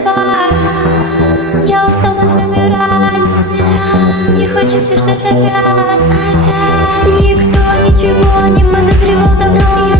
спас. Я устал вновь умирать, не хочу все ждать опять. Никто ничего не подозревал давно.